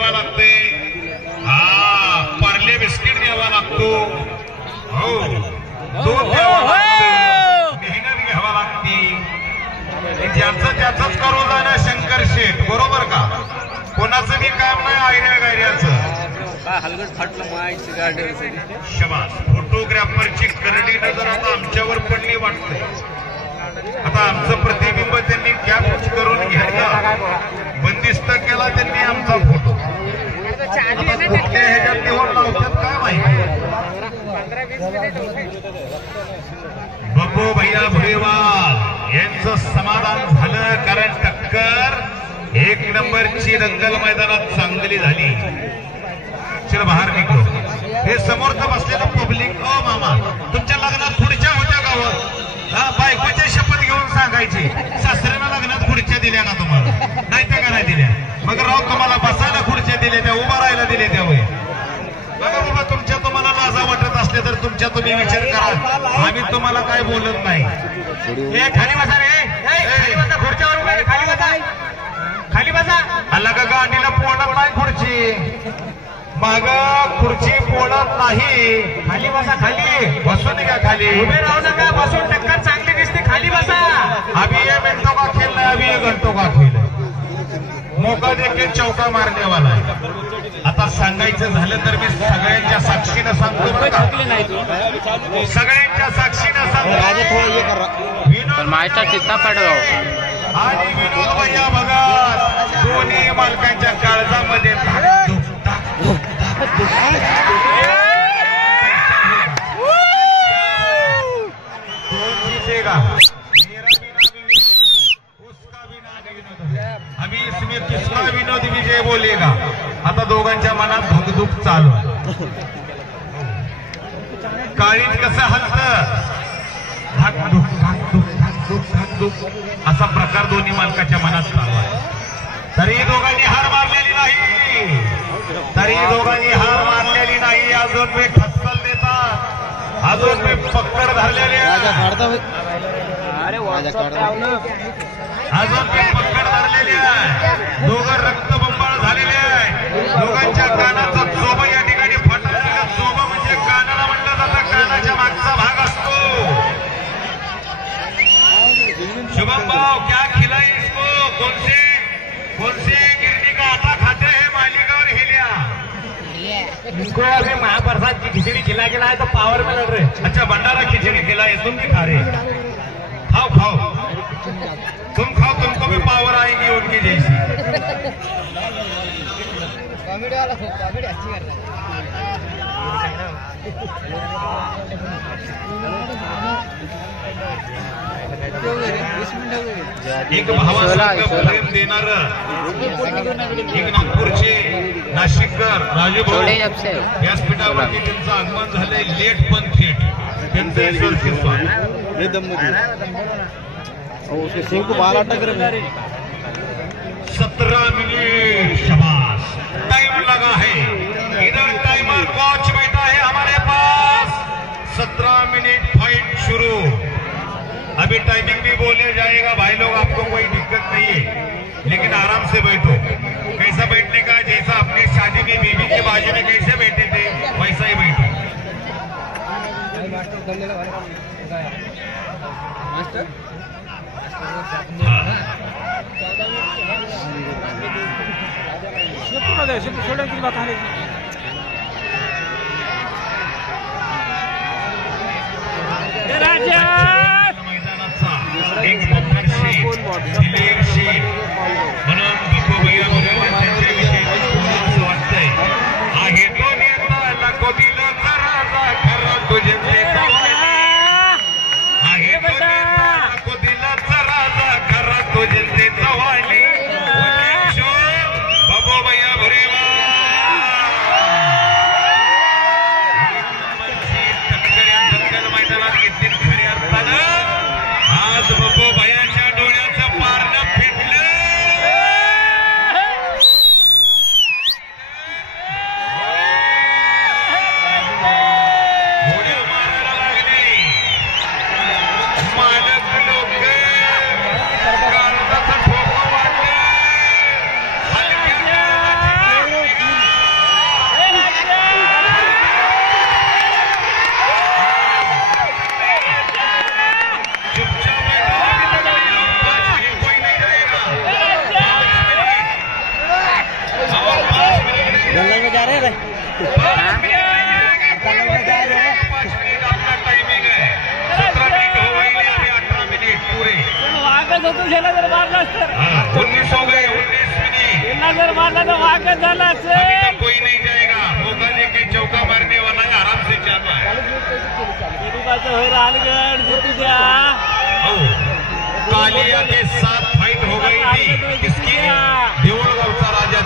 द्यावा लागते. हा पार्ले बिस्किट द्यावा लागतो. हो दूध द्यावा लागतं. मेहनत घ्यावा लागते. ज्याचं त्याचंच करून जाणं शंकर शेठ. बरोबर का? कोणाचं बी काम नाही आयऱ्या गायऱ्याचं. शबास. फोटोग्राफरची करडी नजर आता आमच्यावर पडली वाटते. आता आमचं प्रतिबिंब त्यांनी कॅप्च करून घ्यायला बंदिस्त केला त्यांनी आमचा फोटो. आता कुठल्या ह्याच्यात निवड लावतात काय माहिती. बब्बू भैया भुरेवाल यांचं समाधान झालं. कारण टक्कर 1 नंबरची दंगल मैदानात चांगली झाली. चल बाहेर निघलो. हे समोरचं बसलेलं पब्लिक. ओ मामा तुमच्या लग्नात खुर्च्या होत्या गावात? हा बायकोच्या शपथ घेऊन सांगायची सासऱ्याला लग्नात खुर्च्या दिल्या का तुम्हाला? नाही त्या का नाही दिल्या? मग राव तुम्हाला बसायला खुर्च्या दिल्या त्या उभा राहायला दिल्या त्या होय. बघा बाबा तुमच्या तुम्हाला लाजा वाटत असले तर तुमच्या तुम्ही विचार करा. आम्ही तुम्हाला काय बोलत नाही. हे खाली बसा रे. खाली बसा. खुर्च्यावर खाली बसा. खाली बसा. आला का गाडीला पोळत नाही खुर्ची. माग खुर्ची पोळत नाही. खाली बसा. खाली बसून का खाली उभे राहू नका. बसून टक्कर चांगली दिसते. खाली बसा. अभी ये मिनटों का खेल नाही. अभी ये घंटों का खेल है. मोका देखील चौका मारने वाला आहे. आता सांगायचं झालं तर मी सगळ्यांच्या साक्षीनं सांगतो बरं का. सगळ्यांच्या साक्षीनं सांगतो. विनोद मायचा चित्ता पाडगाव आणि विनोद भैया भगत दोन्ही मालकांच्या काळजामध्ये अभी इसमें किसका विनोद विजय बोलेगा. आता दोघांच्या मनात धुकधुक चालू आहे. काळीज कसं हलतं. धाकधुक धाकधुक धाकधुक धाकधुक असा प्रकार दोन्ही मालकाच्या मनात चालू आहे. तरी दोघांनी हार मारलेली नाही. तरी दोघांनी हार मारलेली नाही. अजून मी ठस्सल देतात. अजून मी पक्कड धरलेले अजून मी पक्कड धरलेले आहे. दोघं रक्तबंबाळ झालेले आहे. दोघांच्या कानाचा चोबा या ठिकाणी फटलेला. चोबा म्हणजे कानाला म्हटलं जातं. कानाच्या मागचा भाग असतो. शुभम भाव क्या खिलाई इसको? कौन से गिरनी का आटा खाते हैं मालिका और हिलिया? इनको अभी महाप्रसाद की खिचड़ी खिला है तो पावर में लड़ रहे. अच्छा भंडारा खिचड़ी खिलाई तुम भी खा रहे. खाओ खाओ तुम खाओ. तुमको भी पावर आएगी उनकी जैसी. कॉमेडी वाला कॉमेडी अच्छी कर रहा एक भावाला प्रेम देणार एक नागपूरचे नाशिककर राजू भाऊ व्यासपीठावरती त्यांचं आगमन झालंय. लेट पण थेट त्यांचं यशस्वी स्वागत. 17 मिनट. शबाश. टाइम लगा है. इधर टाइमर वॉच बैठा है हमारे पास. 17 मिनट फाइट शुरू. अभी टाइमिंग भी बोले जाएगा. भाई लोग आपको कोई दिक्कत नहीं है लेकिन आराम से बैठो. कैसा बैठने का? जैसा अपनी शादी में बीवी के बाजू में कैसे बैठे थे वैसा ही बैठो. मैदानाचा एक नंबर शेट दिलीप शेट म्हणून बब्बू भैया भुरेवाल त्यांच्याविषयी असं वाटतंय. आहे तो नेता नको दिलं जरा खरं तुझे आहे तो नेता नको दिलं जरा खरं तुझे चव्हाणी. बब्बू भैया भुरेवाल दंगल मैदानात घेतली खऱ्या अर्थानं. आज बब्बू भैयाच्या डोळ्याचं पारणं फिटलं. ह्याला जर मारला तर 19 हो गए 19 मिनट ह्याला जर मारला तर वागत झाला अभी असेल तक कोई नहीं जाएगा मौका लेके चौका मारने वाला है आराम से चाल रहा है गरीबाचं होय रालगड जितू द्या कालिया के साथ फाइट हो गई थी किसकी देऊळगावचा राजा